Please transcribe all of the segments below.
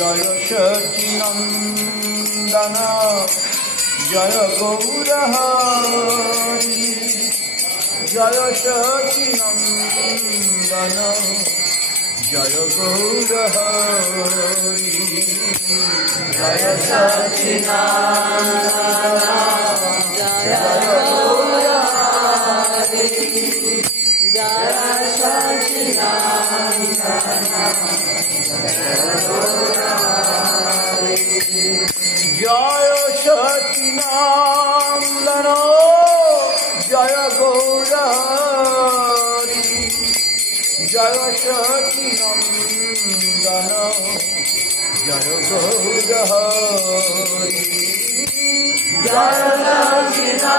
Joy Sachinandan Joy Gaurhari Joy Sachinandan Joy Gaurhari Joy Sachinandan Joy Gaurhari Joy Sachinandan Joy Sachinandan Joy Gaurhari Joy Sachinandan Joy Gaurhari Joy Sachinandan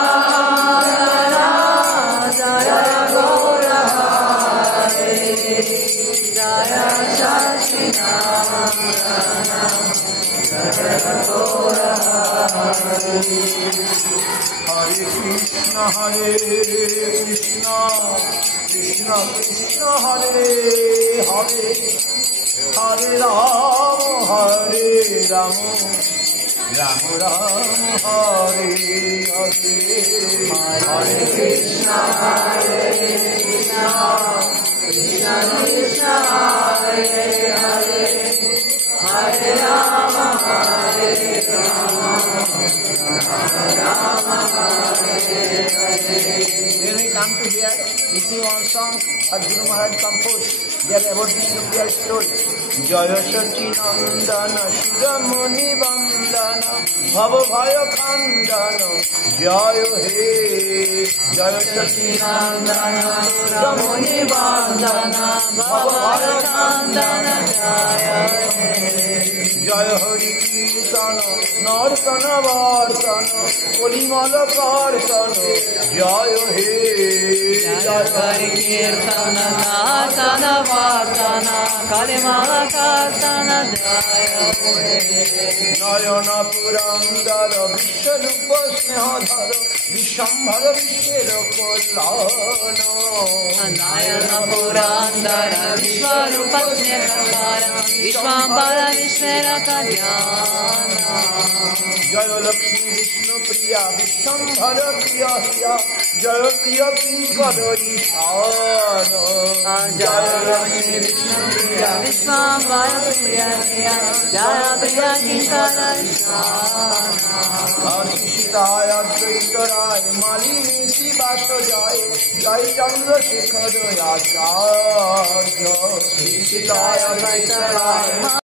Joy Gaurhari Joy Sachinandan Hare Krishna Krishna Krishna Hare Hare Hare Ram Ram Ram Hare Hare Hare Krishna Krishna Krishna Krishna Hare Hare Hare Ram When we come to hear, we see one song that Guru Maharaj composed. They are about the India story. Jaya Sachinandana Shiramuni Vandana Bhava Bhaya Khandana Jaya He Jaya Sachinandana Shiramuni Vandana Bhava Bhaya Khandana Jaya He Jaya Hari Kirtana Nartana Vartana Polimala Kartana Jaya He Jaya Hari Kirtana Nartana Vartana Kalimala Kartana Jaya He Nayana Purandara Vishwarupa Snehadhara Vishambhara Vishwera Kollana Nayana Purandara Vishwarupa Snehadhara Vishwambhara Vishwera Kalyana Jaya Lakshmi Vishnu Priya Vishambhara Priya Hiya Jaya Priya Kinkara Ishana Jaya Lakshmi Vishnu Priya Vishwambhara Priya Hiya Jaya Priya Kinkara Ishana Ashishitaya Advaitaraya Malini Sivasa Jaya Jai Chandra Shekhar Acharya Ashishitaya Advaitaraya